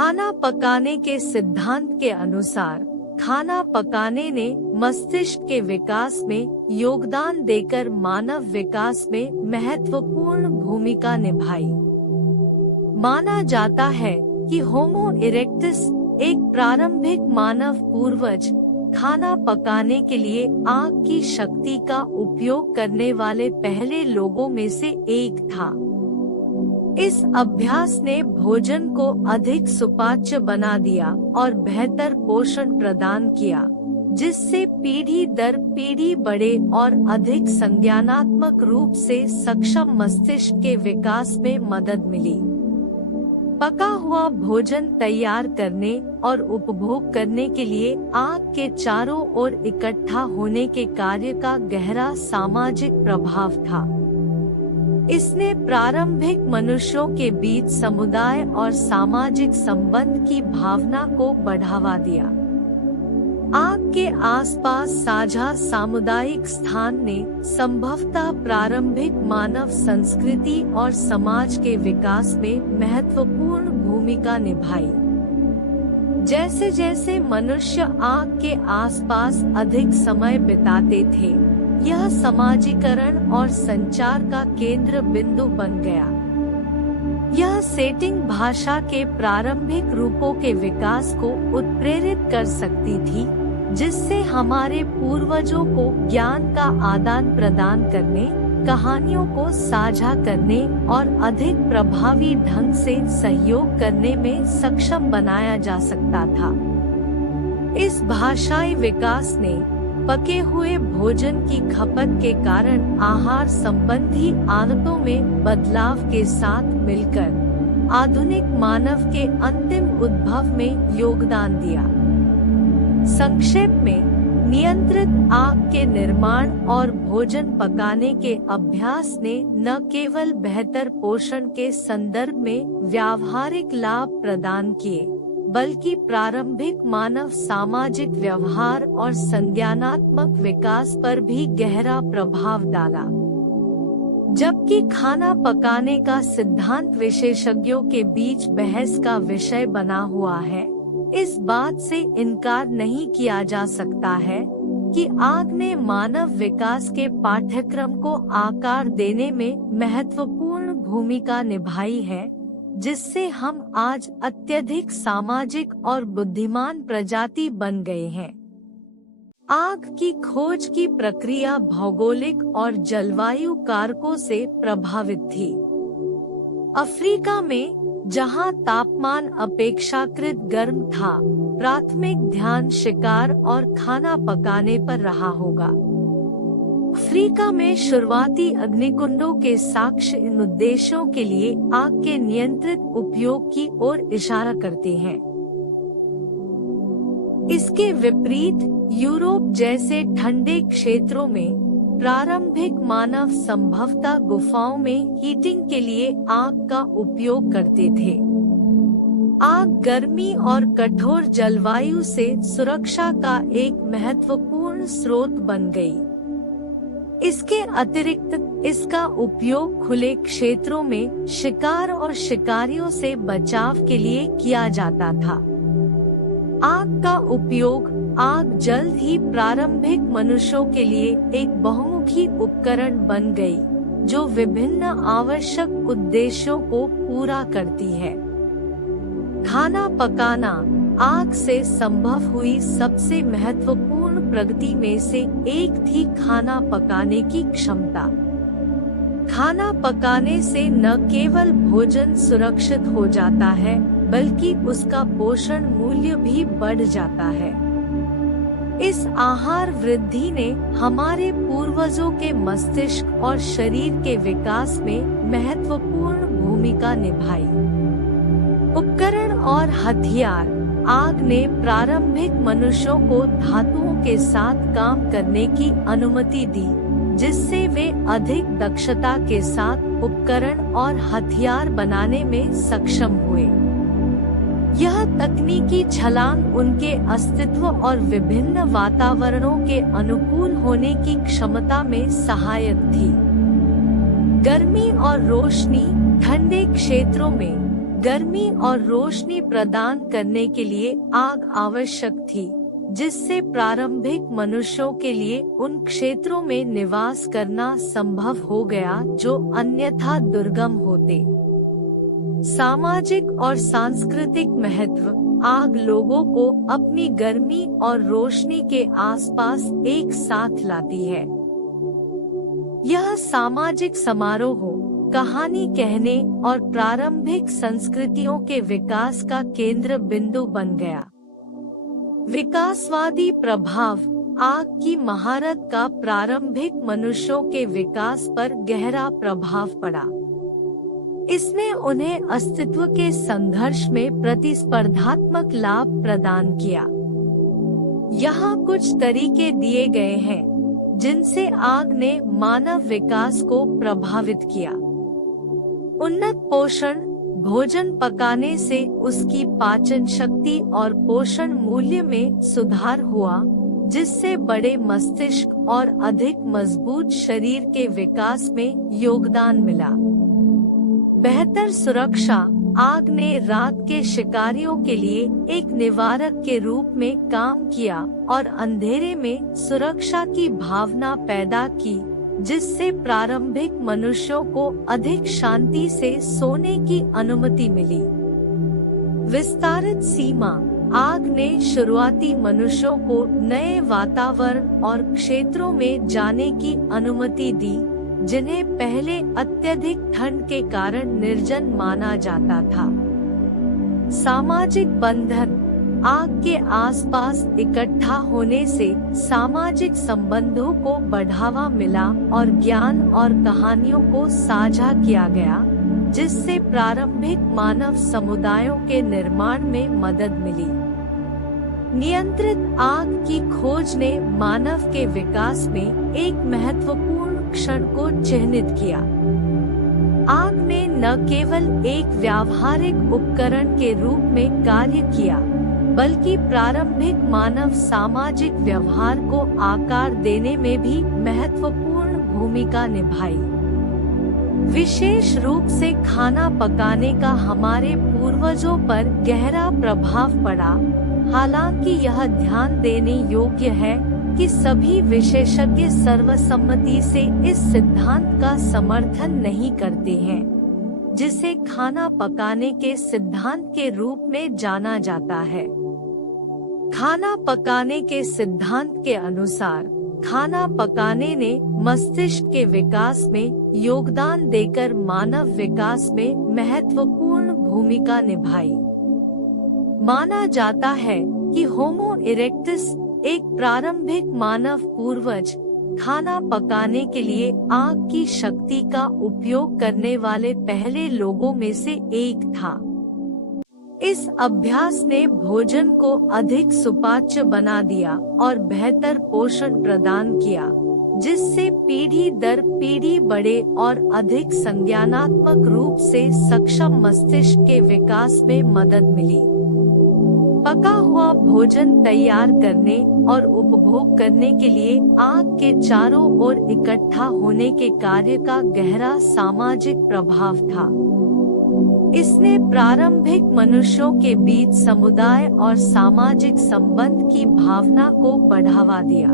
खाना पकाने के सिद्धांत के अनुसार खाना पकाने ने मस्तिष्क के विकास में योगदान देकर मानव विकास में महत्वपूर्ण भूमिका निभाई। माना जाता है कि होमो इरेक्टस एक प्रारंभिक मानव पूर्वज खाना पकाने के लिए आग की शक्ति का उपयोग करने वाले पहले लोगों में से एक था। इस अभ्यास ने भोजन को अधिक सुपाच्य बना दिया और बेहतर पोषण प्रदान किया, जिससे पीढ़ी दर पीढ़ी बड़े और अधिक संज्ञानात्मक रूप से सक्षम मस्तिष्क के विकास में मदद मिली। पका हुआ भोजन तैयार करने और उपभोग करने के लिए आग के चारों ओर इकट्ठा होने के कार्य का गहरा सामाजिक प्रभाव था। इसने प्रारंभिक मनुष्यों के बीच समुदाय और सामाजिक संबंध की भावना को बढ़ावा दिया। आग के आसपास साझा सामुदायिक स्थान ने संभवतः प्रारंभिक मानव संस्कृति और समाज के विकास में महत्वपूर्ण भूमिका निभाई। जैसे जैसे मनुष्य आग के आसपास अधिक समय बिताते थे, यह समाजीकरण और संचार का केंद्र बिंदु बन गया। यह सेटिंग भाषा के प्रारंभिक रूपों के विकास को उत्प्रेरित कर सकती थी, जिससे हमारे पूर्वजों को ज्ञान का आदान प्रदान करने, कहानियों को साझा करने और अधिक प्रभावी ढंग से सहयोग करने में सक्षम बनाया जा सकता था। इस भाषाई विकास ने पके हुए भोजन की खपत के कारण आहार संबंधी आदतों में बदलाव के साथ मिलकर आधुनिक मानव के अंतिम उद्भव में योगदान दिया। संक्षेप में, नियंत्रित आग के निर्माण और भोजन पकाने के अभ्यास ने न केवल बेहतर पोषण के संदर्भ में व्यावहारिक लाभ प्रदान किए, बल्कि प्रारंभिक मानव सामाजिक व्यवहार और संज्ञानात्मक विकास पर भी गहरा प्रभाव डाला। जबकि खाना पकाने का सिद्धांत विशेषज्ञों के बीच बहस का विषय बना हुआ है, इस बात से इनकार नहीं किया जा सकता है कि आग ने मानव विकास के पाठ्यक्रम को आकार देने में महत्वपूर्ण भूमिका निभाई है, जिससे हम आज अत्यधिक सामाजिक और बुद्धिमान प्रजाति बन गए हैं। आग की खोज की प्रक्रिया भौगोलिक और जलवायु कारकों से प्रभावित थी। अफ्रीका में, जहां तापमान अपेक्षाकृत गर्म था, प्राथमिक ध्यान शिकार और खाना पकाने पर रहा होगा। अफ्रीका में शुरुआती अग्निकुंडों के साक्ष्य इन उद्देश्यों के लिए आग के नियंत्रित उपयोग की ओर इशारा करते हैं। इसके विपरीत यूरोप जैसे ठंडे क्षेत्रों में प्रारंभिक मानव संभवतः गुफाओं में हीटिंग के लिए आग का उपयोग करते थे। आग गर्मी और कठोर जलवायु से सुरक्षा का एक महत्वपूर्ण स्रोत बन गई। इसके अतिरिक्त इसका उपयोग खुले क्षेत्रों में शिकार और शिकारियों से बचाव के लिए किया जाता था। आग का उपयोग आग जल्द ही प्रारंभिक मनुष्यों के लिए एक बहुमुखी उपकरण बन गई, जो विभिन्न आवश्यक उद्देश्यों को पूरा करती है। खाना पकाना आग से संभव हुई सबसे महत्वपूर्ण प्रगति में से एक थी खाना पकाने की क्षमता। खाना पकाने से न केवल भोजन सुरक्षित हो जाता है, बल्कि उसका पोषण मूल्य भी बढ़ जाता है। इस आहार वृद्धि ने हमारे पूर्वजों के मस्तिष्क और शरीर के विकास में महत्वपूर्ण भूमिका निभाई। उपकरण और हथियार। आग ने प्रारंभिक मनुष्यों को धातुओं के साथ काम करने की अनुमति दी, जिससे वे अधिक दक्षता के साथ उपकरण और हथियार बनाने में सक्षम हुए। यह तकनीकी छलांग उनके अस्तित्व और विभिन्न वातावरणों के अनुकूल होने की क्षमता में सहायक थी। गर्मी और रोशनी। ठंडे क्षेत्रों में गर्मी और रोशनी प्रदान करने के लिए आग आवश्यक थी, जिससे प्रारंभिक मनुष्यों के लिए उन क्षेत्रों में निवास करना संभव हो गया जो अन्यथा दुर्गम होते। सामाजिक और सांस्कृतिक महत्व। आग लोगों को अपनी गर्मी और रोशनी के आसपास एक साथ लाती है। यह सामाजिक समारोह, कहानी कहने और प्रारंभिक संस्कृतियों के विकास का केंद्र बिंदु बन गया। विकासवादी प्रभाव। आग की महारत का प्रारंभिक मनुष्यों के विकास पर गहरा प्रभाव पड़ा। इसने उन्हें अस्तित्व के संघर्ष में प्रतिस्पर्धात्मक लाभ प्रदान किया। यहाँ कुछ तरीके दिए गए हैं जिनसे आग ने मानव विकास को प्रभावित किया। उन्नत पोषण। भोजन पकाने से उसकी पाचन शक्ति और पोषण मूल्य में सुधार हुआ, जिससे बड़े मस्तिष्क और अधिक मजबूत शरीर के विकास में योगदान मिला। बेहतर सुरक्षा। आग ने रात के शिकारियों के लिए एक निवारक के रूप में काम किया और अंधेरे में सुरक्षा की भावना पैदा की, जिससे प्रारंभिक मनुष्यों को अधिक शांति से सोने की अनुमति मिली। विस्तारित सीमा। आग ने शुरुआती मनुष्यों को नए वातावरण और क्षेत्रों में जाने की अनुमति दी, जिन्हें पहले अत्यधिक ठंड के कारण निर्जन माना जाता था। सामाजिक बंधन। आग के आसपास इकट्ठा होने से सामाजिक संबंधों को बढ़ावा मिला और ज्ञान और कहानियों को साझा किया गया, जिससे प्रारंभिक मानव समुदायों के निर्माण में मदद मिली। नियंत्रित। आग की खोज ने मानव के विकास में एक महत्वपूर्ण क्षण को चिह्नित किया। आग ने न केवल एक व्यावहारिक उपकरण के रूप में कार्य किया, बल्कि प्रारंभिक मानव सामाजिक व्यवहार को आकार देने में भी महत्वपूर्ण भूमिका निभाई। विशेष रूप से खाना पकाने का हमारे पूर्वजों पर गहरा प्रभाव पड़ा। हालांकि यह ध्यान देने योग्य है कि सभी विशेषज्ञ सर्वसम्मति से इस सिद्धांत का समर्थन नहीं करते हैं, जिसे खाना पकाने के सिद्धांत के रूप में जाना जाता है। खाना पकाने के सिद्धांत के अनुसार खाना पकाने ने मस्तिष्क के विकास में योगदान देकर मानव विकास में महत्वपूर्ण भूमिका निभाई। माना जाता है कि होमो इरेक्टस, एक प्रारंभिक मानव पूर्वज, खाना पकाने के लिए आग की शक्ति का उपयोग करने वाले पहले लोगों में से एक था। इस अभ्यास ने भोजन को अधिक सुपाच्य बना दिया और बेहतर पोषण प्रदान किया, जिससे पीढ़ी दर पीढ़ी बड़े और अधिक संज्ञानात्मक रूप से सक्षम मस्तिष्क के विकास में मदद मिली। पका हुआ भोजन तैयार करने और उपभोग करने के लिए आग के चारों ओर इकट्ठा होने के कार्य का गहरा सामाजिक प्रभाव था। इसने प्रारंभिक मनुष्यों के बीच समुदाय और सामाजिक संबंध की भावना को बढ़ावा दिया।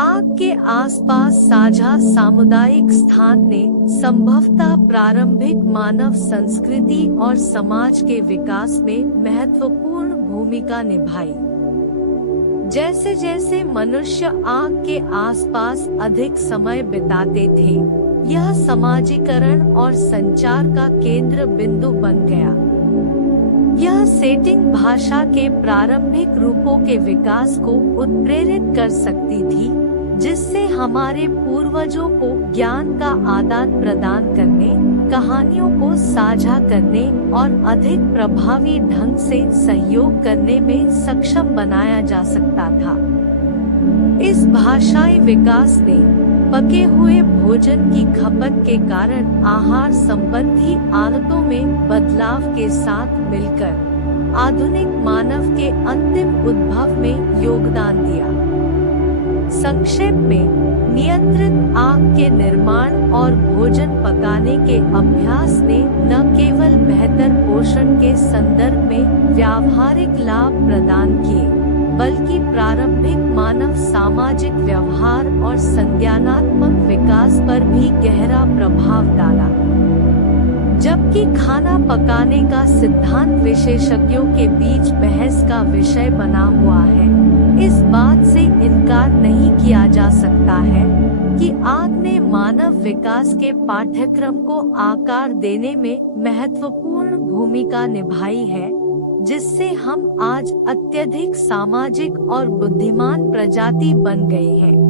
आग के आसपास साझा सामुदायिक स्थान ने संभवतः प्रारंभिक मानव संस्कृति और समाज के विकास में महत्वपूर्ण भूमिका निभाई। जैसे जैसे मनुष्य आग के आसपास अधिक समय बिताते थे, यह समाजीकरण और संचार का केंद्र बिंदु बन गया। यह सेटिंग भाषा के प्रारंभिक रूपों के विकास को उत्प्रेरित कर सकती थी, जिससे हमारे पूर्वजों को ज्ञान का आदान प्रदान करने, कहानियों को साझा करने और अधिक प्रभावी ढंग से सहयोग करने में सक्षम बनाया जा सकता था। इस भाषाई विकास ने पके हुए भोजन की खपत के कारण आहार संबंधी आदतों में बदलाव के साथ मिलकर आधुनिक मानव के अंतिम उद्भव में योगदान दिया। संक्षेप में, नियंत्रित आग के निर्माण और भोजन पकाने के अभ्यास ने न केवल बेहतर पोषण के संदर्भ में व्यावहारिक लाभ प्रदान किए, बल्कि प्रारंभिक मानव सामाजिक व्यवहार और संज्ञानात्मक विकास पर भी गहरा प्रभाव डाला। जबकि खाना पकाने का सिद्धांत विशेषज्ञों के बीच बहस का विषय बना हुआ है, इस बात से इनकार नहीं किया जा सकता है कि आग ने मानव विकास के पाठ्यक्रम को आकार देने में महत्वपूर्ण भूमिका निभाई है, जिससे हम आज अत्यधिक सामाजिक और बुद्धिमान प्रजाति बन गए हैं।